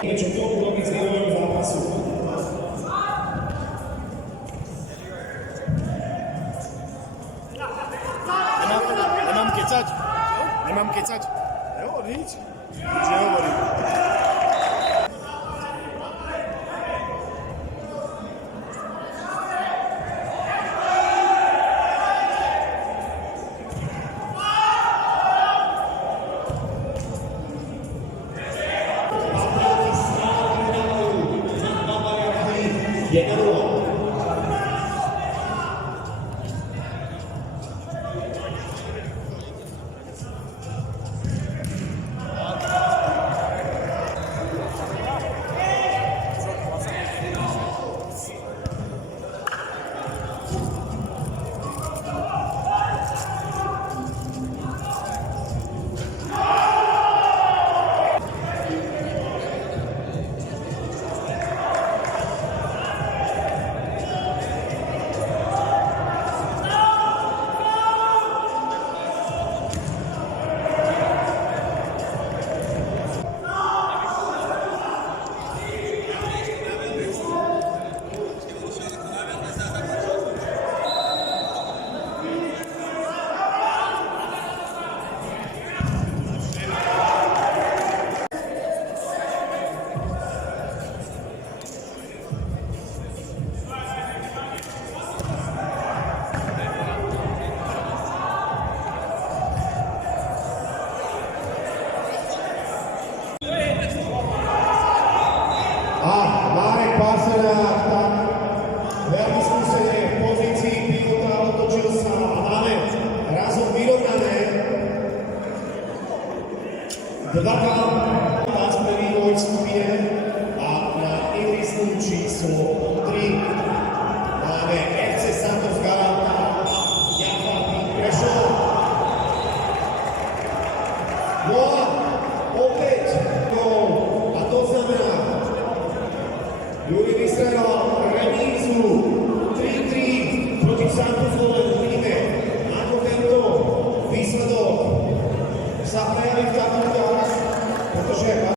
Niečo to urobiť z vývojom zápasu. Nemám kecať? Jo, nič. Nič nehovorím. Veľmi skúsené v pozícii pilota, otočil sa a máme razom vyrovnané. Dvakrát nás pre vývoj v skupine a na ihrisku číslo 3 máme FC Santos Galanta a Jaffa Prešov. No a opäť gól a to znamená Juri vystrelal remízu 3-3 proti Santosu, len uvidíme, ako tento výsledok sa prejaví v tabulkách, pretože